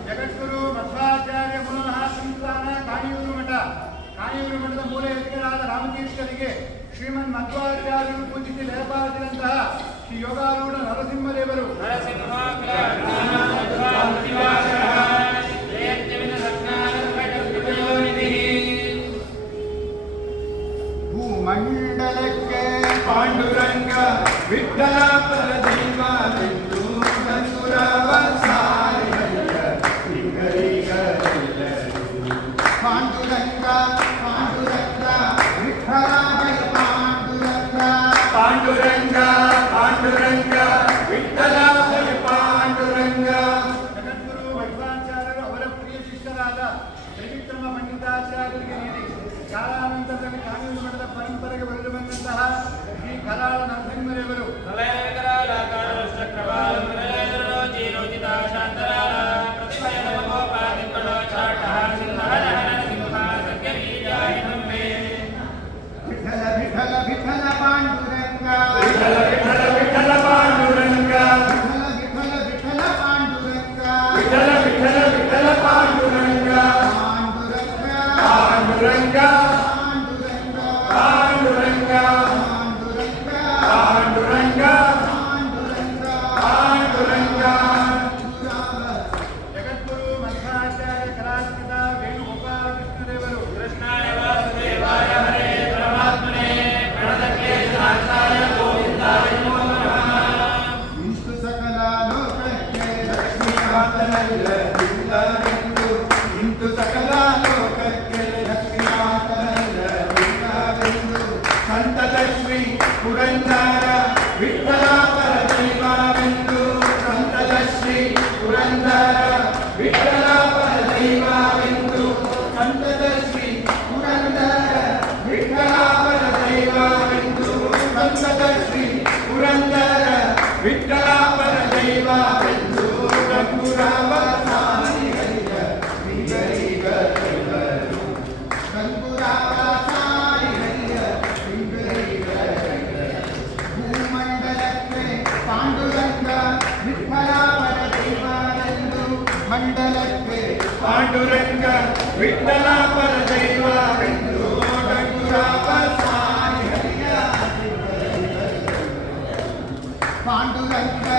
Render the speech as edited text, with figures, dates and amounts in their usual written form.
ಜಗದ್ಗುರು ಮಧ್ವಾಚಾರ್ಯ ಪುನಃ ಸಂಸ್ಥಾನ ಕಾಣಿಯೂರು ಮಠ ಕಾಣಿಯೂರು ಮಠದ ಮೂಲ ಎತ್ತಿಗರಾದ ರಾಮತೀರ್ಥರಿಗೆ ಶ್ರೀಮನ್ ಮಧ್ವಾಚಾರ್ಯರು ಪೂಜಿಸಿ ನೆರಪಾದಿದಂತಹ ಶ್ರೀ ಯೋಗಾರೂಢ ನರಸಿಂಹದೇವರು ಭೂಮಂಡಲಕ್ಕೆ ಪಾಂಡುರಂಗ ವಿಠಲ ಪರದೈವ ಬಿಂದು ಗಂಗುರವ ಪಾಂಡುರಂಗ ಪಾಂಡುರಂಗ ವಿಠಲ ಪಾಂಡುರಂಗ ಪಾಂಡುರಂಗ ಪಾಂಡುರಂಗ ವಿಠಲ ಪಾಂಡುರಂಗ. ಜಗದ್ಗುರು ಮಧ್ವಾಚಾರ್ಯರು ಅವರ ಪ್ರಿಯ ಶಿಷ್ಯರಾದ ತ್ರಿವಿಕ್ರಮ ಪಂಡಿತಾಚಾರ್ಯರಿಗೆ ನೀಡಿ ಕಾಲಾನಂತರದಲ್ಲಿ ಕಾನೂನು ಮಠದ ಪರಂಪರೆಗೆ ಬೆಳೆದು ಬಂದಂತಹ ಶ್ರೀ ಕರಾಳ ನರಸಿಂಹದೇವರು ವಿಠಲ ವಿಠಲ ಪಾಂಡುರಂಗ ವಿಠಲ ವಿಠಲ ವಿಠಲ ಪಾಂಡುರಂಗ ವಿಠಲ ವಿಠಲ ಪಾಂಡುರಂಗ ವಿಠಲ ವಿಠಲ ವಿಠಲ ಪಾಂಡುರಂಗ ಪಾಂಡುರಂಗ ಪಾಂಡುರಂಗ ಪಾಂಡುರಂಗ ಪಾಂಡುರಂಗ. ಜಗದ್ಗುರು ಮಧ್ವಾಚಾರ್ಯ ಕಲಾಶ್ರಿತ ವೇಣುಗೋಪಾಲ ಕೃಷ್ಣದೇವರು ಕೃಷ್ಣಾಯ ವಾಸುದೇವಾಯ ಹರೇ ಪರಮಾತ್ಮನೇ ಪ್ರಣತಕ್ಕೆ ಸಾಕ್ಷಾಯ ಗೋವಿಂದಾಯ ನಮೋ ನಮಃ. ಇಂತು ಸಕಲ ಲೋಕಕ್ಕೆ ಲಕ್ಷ್ಮೀನಾಥನಲ್ಲದಿಲ್ಲವೆಂದು ಇಂತು ಸಕಲ ಲೋಕಕ್ಕೆ ಲಕ್ಷ್ಮೀನಾಥನಲ್ಲದಿಲ್ಲವೆಂದು ಸಂತತ ಶ್ರೀ ಪುರಂದರ ವಿಠಲ ಪರದೈವವೆಂದು ಸಂತತ ಶ್ರೀ ಪುರಂದರ ವಿಠಲ ಪರದೈವವೆಂದು ಸಂತತ ಶ್ರೀ ಪುರಂದರ ವಿಠಲ ಪರದೈವವೆಂದು ಸಂತತ ಶ್ರೀ ಪುರಂದರ ವಿಠಲ ಪರದೈವವೆಂದು ಗಂಗುರವ ಸಾರಿ ಹರಿಯ ಶ್ರೀಗರಿಗ ಗಂಗುರವ ಸಾರಿ ಹರಿಯ ಶ್ರೀಗರಿಗ ಭೂಮಂಡಲಕ್ಕೆ ಪಾಂಡುರಂಗ ವಿಠಲ ಪರದೈವವೆಂದು ಮಂಡಲಕ್ಕೆ ಪಾಂಡುರಂಗ ವಿಠಲ ಪರದೈವವೆಂದು ಗಂಗುರವ ಸಾರಿ ಹರಿಯ ಪಾಂಡುರಂಗ